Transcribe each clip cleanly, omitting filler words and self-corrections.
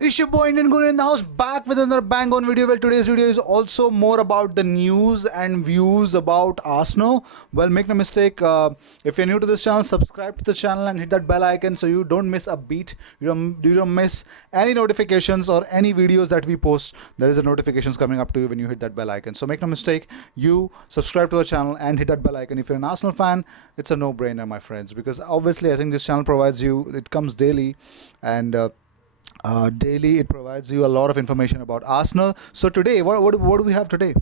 It's your boy Indian Gooner in the house, back with another bang on video. Well, today's video is also more about the news and views about Arsenal. Well, make no mistake, if you're new to this channel, subscribe to the channel and hit that bell icon so you don't miss a beat. You don't miss any notifications or any videos that we post. There is a notifications coming up to you when you hit that bell icon. So make no mistake, you subscribe to the channel and hit that bell icon. If you're an Arsenal fan, it's a no-brainer, my friends, because obviously I think this channel provides you. It comes daily, and daily it provides you a lot of information about Arsenal. So today, what do we have today?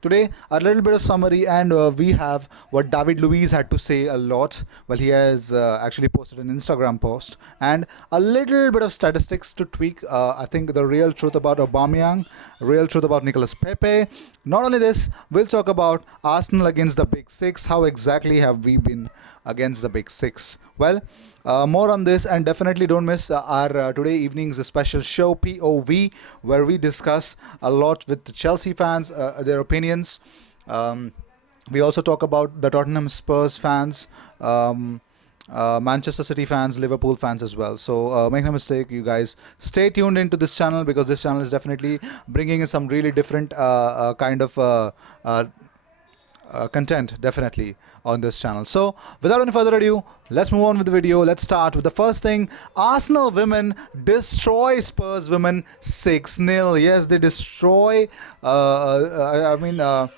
Today, a little bit of summary, and we have what David Luiz had to say a lot. Well, he has actually posted an Instagram post, and a little bit of statistics to tweak. I think the real truth about Aubameyang, real truth about Nicolas Pepe. Not only this, we'll talk about Arsenal against the Big Six. How exactly have we been against the Big Six? Well, more on this, and definitely don't miss our today evening's special show POV, where we discuss a lot with the Chelsea fans, their opinions. We also talk about the Tottenham Spurs fans, Manchester City fans, Liverpool fans as well. So make no mistake, you guys stay tuned into this channel, because this channel is definitely bringing in some really different kind of content definitely on this channel. So without any further ado, let's move on with the video. Let's start with the first thing. Arsenal women destroy Spurs women 6-0. Yes, they destroy. 6-0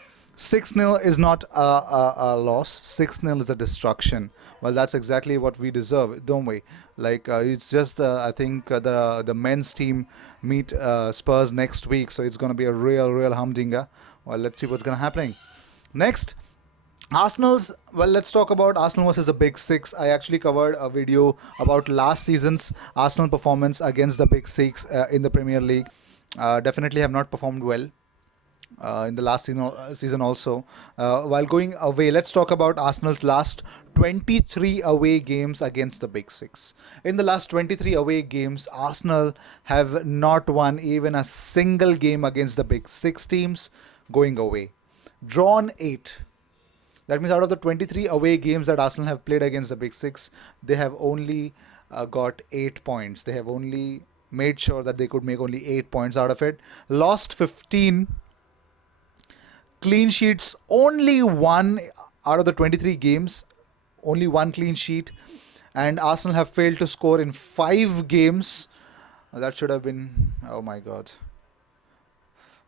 is not a loss. 6-0 is a destruction. Well, that's exactly what we deserve, don't we? Like, it's just, I think the men's team meet Spurs next week, so it's going to be a real humdinger. Well, let's see what's going to happen. Next, let's talk about Arsenal versus the Big Six. I actually covered a video about last season's Arsenal performance against the Big Six in the Premier League. Definitely have not performed well in the last season also. While going away, let's talk about Arsenal's last 23 away games against the Big Six. In the last 23 away games, Arsenal have not won even a single game against the Big Six teams going away. Drawn 8. That means out of the 23 away games that Arsenal have played against the Big Six, they have only got 8 points. They have only made sure that they could make only 8 points out of it. Lost 15. Clean sheets, only one out of the 23 games. Only one clean sheet. And Arsenal have failed to score in 5 games. That should have been... oh my God.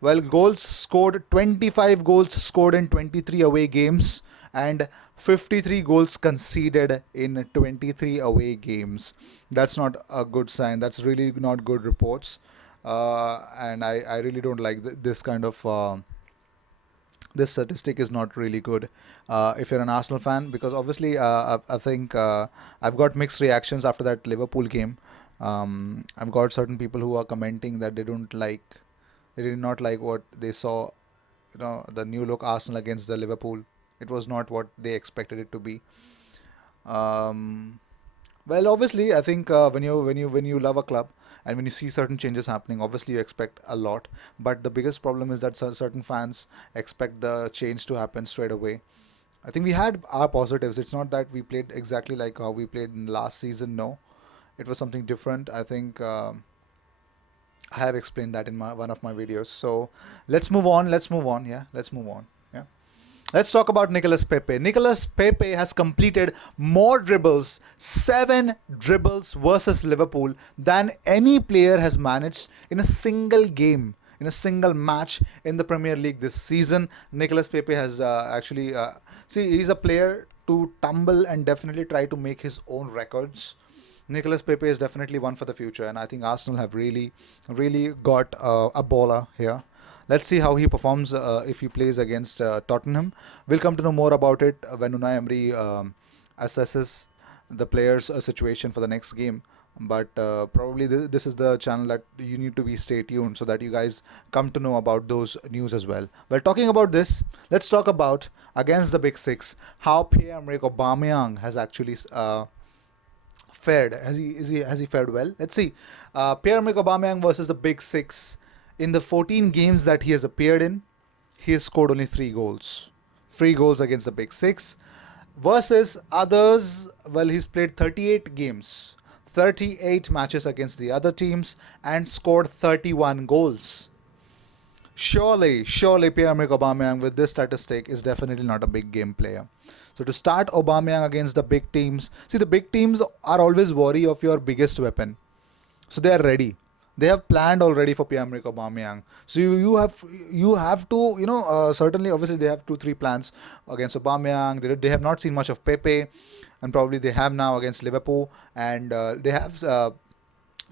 Well, 25 goals scored in 23 away games, and 53 goals conceded in 23 away games. That's not a good sign. That's really not good reports. And I really don't like this kind of... this statistic is not really good if you're an Arsenal fan, because obviously I think I've got mixed reactions after that Liverpool game. I've got certain people who are commenting that they did not like what they saw, the new look Arsenal against the Liverpool. It was not what they expected it to be. Well, obviously, I think when you love a club and when you see certain changes happening, obviously you expect a lot. But the biggest problem is that certain fans expect the change to happen straight away. I think we had our positives. It's not that we played exactly like how we played in last season. No, it was something different. I think I have explained that in one of my videos. So let's move on. Let's move on. Yeah. Let's talk about Nicolas Pepe. Nicolas Pepe has completed more dribbles, 7 dribbles versus Liverpool, than any player has managed in a single game, in a single match in the Premier League this season. Nicolas Pepe has actually... see, he's a player to tumble and definitely try to make his own records. Nicolas Pepe is definitely one for the future, and I think Arsenal have really got a baller here. Let's see how he performs if he plays against Tottenham. We'll come to know more about it when Unai Emery assesses the players' situation for the next game. But probably this is the channel that you need to stay tuned, so that you guys come to know about those news as well. Well, talking about this, let's talk about against the Big Six, how Pierre-Emerick Aubameyang has actually... fared. Has he fared well? Let's see. Pierre-Emerick Aubameyang versus the Big Six. In the 14 games that he has appeared in, he has scored only 3 goals. 3 goals against the Big Six. Versus others, well, he's played 38 games. 38 matches against the other teams, and scored 31 goals. Surely, Pierre-Emerick Aubameyang with this statistic is definitely not a big game player. So to start Aubameyang against the big teams, see the big teams are always wary of your biggest weapon, so they are ready. They have planned already for Pierre-Emerick Aubameyang. So you have to certainly obviously they have 2 3 plans against Aubameyang. They have not seen much of Pepe, and probably they have now against Liverpool, and they have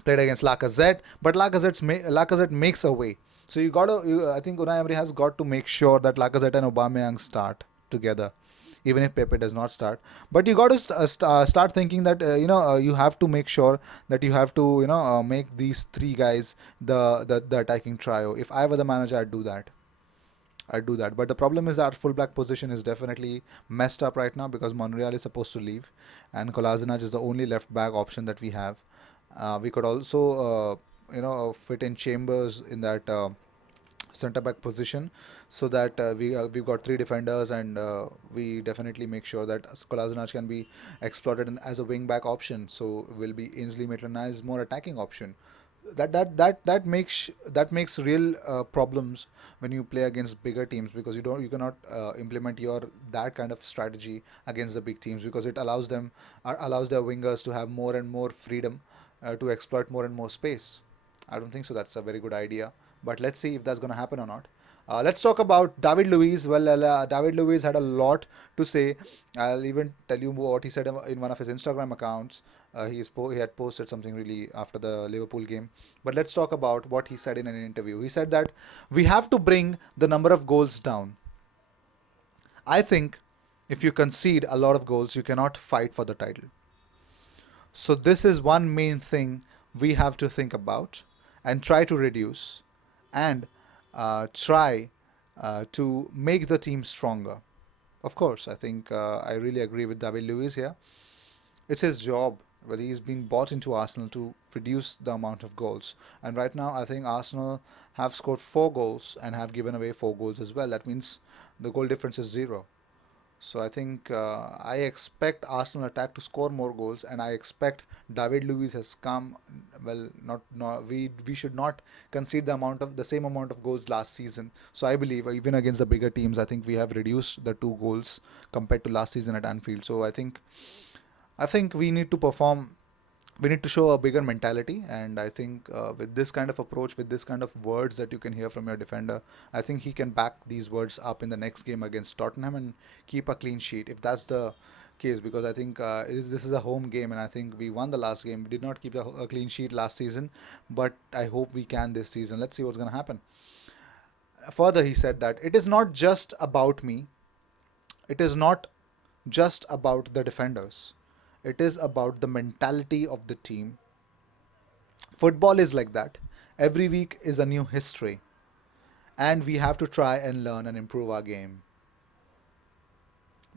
played against Lacazette, but Lacazette makes a way. So I think Unai Emery has got to make sure that Lacazette and Aubameyang start together, even if Pepe does not start. But you got to start thinking that you have to make sure that you have to make these 3 guys the attacking trio. If I were the manager, I'd do that. I'd do that. But the problem is that fullback position is definitely messed up right now because Monreal is supposed to leave, and Kolasinac is the only left back option that we have. We could also fit in Chambers in that centre back position, so that we've got 3 defenders, and we definitely make sure that Kolasinac can be exploited as a wing back option. So will be Ainsley Maitland-Niles more attacking option. That makes real problems when you play against bigger teams, because you cannot implement your that kind of strategy against the big teams, because it allows their wingers to have more and more freedom to exploit more and more space. I don't think so. That's a very good idea. But let's see if that's going to happen or not. Let's talk about David Luiz. Well, David Luiz had a lot to say. I'll even tell you what he said in one of his Instagram accounts. He had posted something really after the Liverpool game. But let's talk about what he said in an interview. He said that we have to bring the number of goals down. I think if you concede a lot of goals, you cannot fight for the title. So this is one main thing we have to think about and try to reduce, and try to make the team stronger. Of course, I think I really agree with David Luiz here. It's his job. Well, he's been bought into Arsenal to reduce the amount of goals. And right now, I think Arsenal have scored 4 goals and have given away 4 goals as well. That means the goal difference is 0. So I think I expect Arsenal attack to score more goals, and I expect David Luiz has come. Well, not we should not concede the same amount of goals last season. So I believe even against the bigger teams, I think we have reduced the 2 goals compared to last season at Anfield. So I think we need to perform. We need to show a bigger mentality, and I think with this kind of approach, with this kind of words that you can hear from your defender, I think he can back these words up in the next game against Tottenham and keep a clean sheet if that's the case, because I think this is a home game, and I think we won the last game. We did not keep a clean sheet last season, but I hope we can this season. Let's see what's going to happen. Further, he said that it is not just about me. It is not just about the defenders. It is about the mentality of the team. Football is like that. Every week is a new history, and we have to try and learn and improve our game.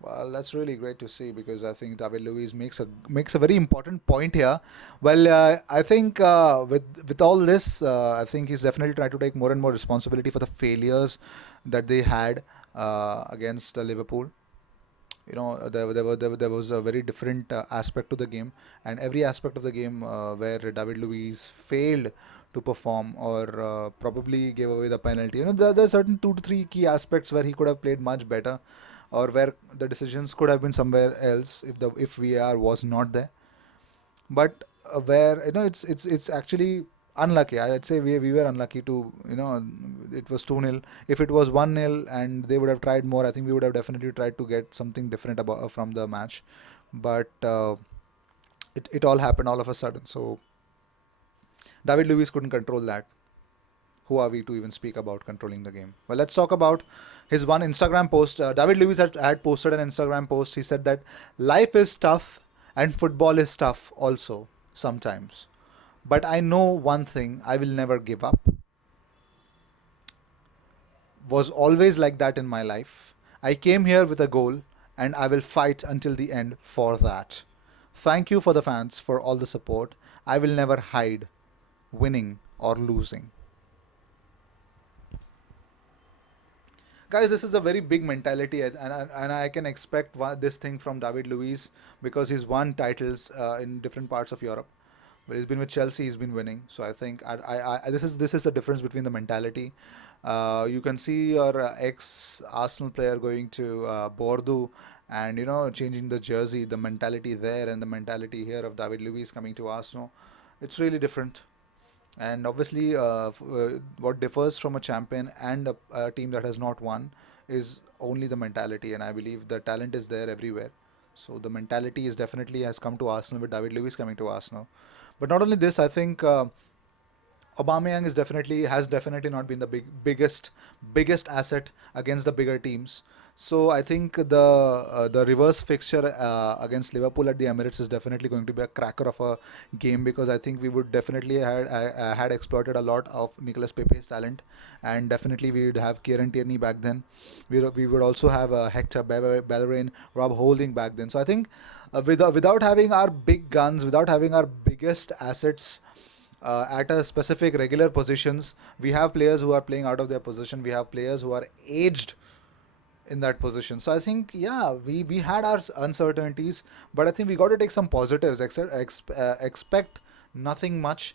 Well, that's really great to see, because I think David Luiz makes a very important point here. Well, I think with all this, I think he's definitely trying to take more and more responsibility for the failures that they had against Liverpool. There was a very different aspect to the game, and every aspect of the game where David Luiz failed to perform, or probably gave away the penalty. There are certain 2 to 3 key aspects where he could have played much better, or where the decisions could have been somewhere else if VAR was not there. But where it's actually unlucky. I'd say we were unlucky to it was 2-0. If it was 1-0 and they would have tried more, I think we would have definitely tried to get something different about from the match. But it all happened all of a sudden. So David Luiz couldn't control that. Who are we to even speak about controlling the game? Well, let's talk about his one Instagram post. David Luiz had posted an Instagram post. He said that life is tough and football is tough also sometimes. But I know one thing, I will never give up. Was always like that in my life. I came here with a goal, and I will fight until the end for that. Thank you for the fans for all the support. I will never hide winning or losing. Guys, this is a very big mentality, and I can expect this thing from David Luiz, because he's won titles in different parts of Europe. but he's been with Chelsea, he's been winning. So I think this is the difference between the mentality. You can see your ex Arsenal player going to Bordeaux and changing the jersey, the mentality there and the mentality here of David Luiz coming to Arsenal. It's really different. And obviously, what differs from a champion and a team that has not won is only the mentality. And I believe the talent is there everywhere. So the mentality is definitely has come to Arsenal with David Luiz coming to Arsenal. But not only this, I think Aubameyang has definitely not been the biggest asset against the bigger teams. So I think the reverse fixture against Liverpool at the Emirates is definitely going to be a cracker of a game, because I think we would definitely had exploited a lot of Nicolas Pepe's talent, and definitely we would have Kieran Tierney back then. We would also have Hector Bellerin, Rob Holding back then. So I think without having our big guns, without having our biggest assets at a specific regular positions, we have players who are playing out of their position. We have players who are aged in that position. So I think, yeah, we had our uncertainties, but I think we got to take some positives. Expect nothing much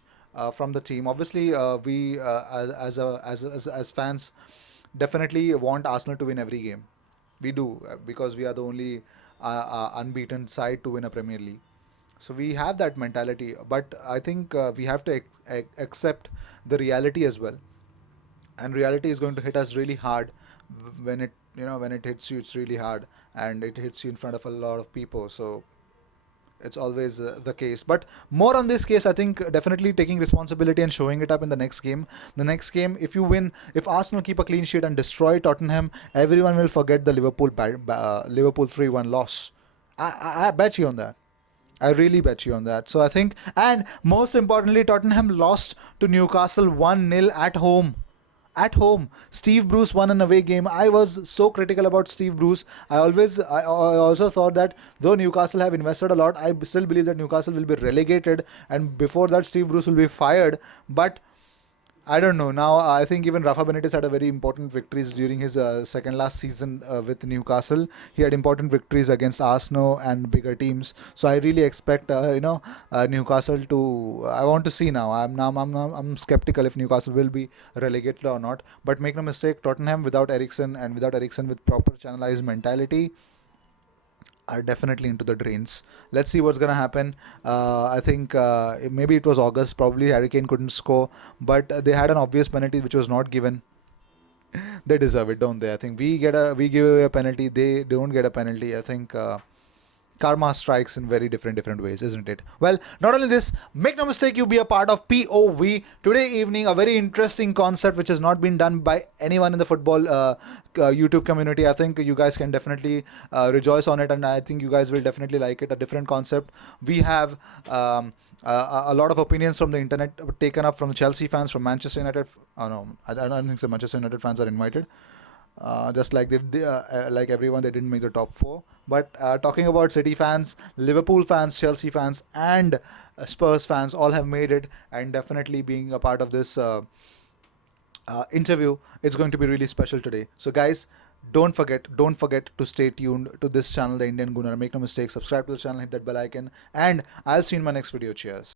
from the team. Obviously, we as fans definitely want Arsenal to win every game. We do, because we are the only unbeaten side to win a Premier League. So we have that mentality, but I think we have to accept the reality as well. And reality is going to hit us really hard when it hits you. It's really hard, and it hits you in front of a lot of people. So it's always the case. But more on this case, I think definitely taking responsibility and showing it up in the next game. The next game, if you win, if Arsenal keep a clean sheet and destroy Tottenham, everyone will forget the Liverpool 3-1 loss. I bet you on that. I really bet you on that. So I think, and most importantly, Tottenham lost to Newcastle 1-0 at home. At home, Steve Bruce won an away game. I was so critical about Steve Bruce. I also thought that though Newcastle have invested a lot, I still believe that Newcastle will be relegated, and before that, Steve Bruce will be fired. But I don't know. Now, I think even Rafa Benitez had a very important victories during his second last season with Newcastle. He had important victories against Arsenal and bigger teams. So I really expect, Newcastle to. I want to see now. I'm skeptical if Newcastle will be relegated or not. But make no mistake, Tottenham without Eriksen, and without Eriksen with proper channelized mentality, are definitely into the drains. Let's see what's gonna happen. I think maybe it was August. Probably Harry Kane couldn't score, but they had an obvious penalty which was not given. They deserve it, don't they? I think we give away a penalty. They don't get a penalty. I think karma strikes in very different ways, isn't it? Well, not only this, make no mistake, you be a part of POV today evening, a very interesting concept which has not been done by anyone in the football YouTube community. I think you guys can definitely rejoice on it, and I think you guys will definitely like it. A different concept. We have a lot of opinions from the internet taken up from Chelsea fans, from Manchester United. Oh no, I don't think so. Manchester United fans are invited. Just like like everyone, they didn't make the top four. But talking about City fans, Liverpool fans, Chelsea fans, and Spurs fans all have made it, and definitely being a part of this interview, it's going to be really special today. So, guys, don't forget to stay tuned to this channel, the Indian Gooner. Make no mistake, subscribe to the channel, hit that bell icon, and I'll see you in my next video. Cheers.